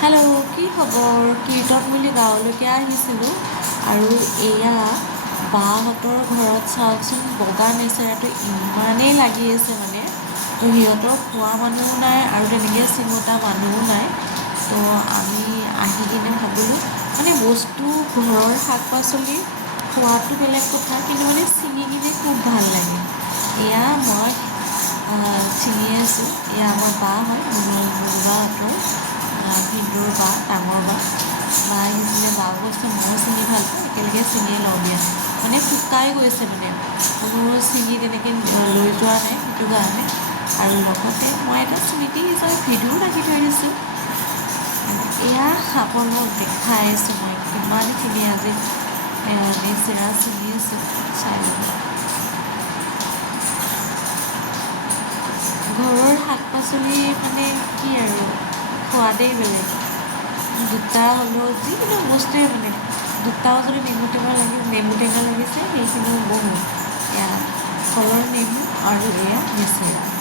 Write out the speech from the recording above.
Hello', কি খবৰ? কীৰ্তন বুলি গাঁৱলৈকে আহিছিলোঁ আৰু এয়া বাহঁতৰ ঘৰত চাওকচোন বগা নেচেৰাটো ইমানেই লাগি আছে মানে। তো সিহঁতৰ খোৱা মানুহো নাই আৰু তেনেকৈ চিঙুটা মানুহো নাই। তো আমি আহি কিনে ভাবিলোঁ মানে বস্তু ঘৰৰ শাক পাচলি খোৱাটো বেলেগ কথা, কিন্তু মানে ছিঙি কিনে খুব ভাল লাগে। এয়া মই ছিঙি আছোঁ। এয়া আমাৰ বা হয়, মুনুবাহঁতৰ ভিনদেউৰ বা, ডাঙৰ বা আহিছিলে। বা কৈছে ময়ো ছিঙি ভাল পাওঁ, একেলগে ছিঙিয়ে লওঁ দিয়া। মানে শুকাই গৈছে মানে কোনো ছিঙি তেনেকৈ লৈ যোৱা নাই, সেইটো কাৰণে। আৰু লগতে মই এটা স্মৃতি হিচাপে ভিডিঅ'ও ৰাখি থৈ দিছোঁ। এয়া আপোনালোকক দেখাই আছোঁ মই কিমানখিনি আজি নেচেৰা ছিঙি আছোঁ, চাই ল'ব। ঘৰৰ শাক পাচলি মানে কি আৰু সোৱাদেই বেলেগ। দুটা হ'লেও যিকোনো বস্তুৱে মানে দুটাও যদি নেমু টেঙা লাগিছে সেইখিনিও বহুত। এয়া ফলৰ নেমু আৰু এয়া নেচেৰা।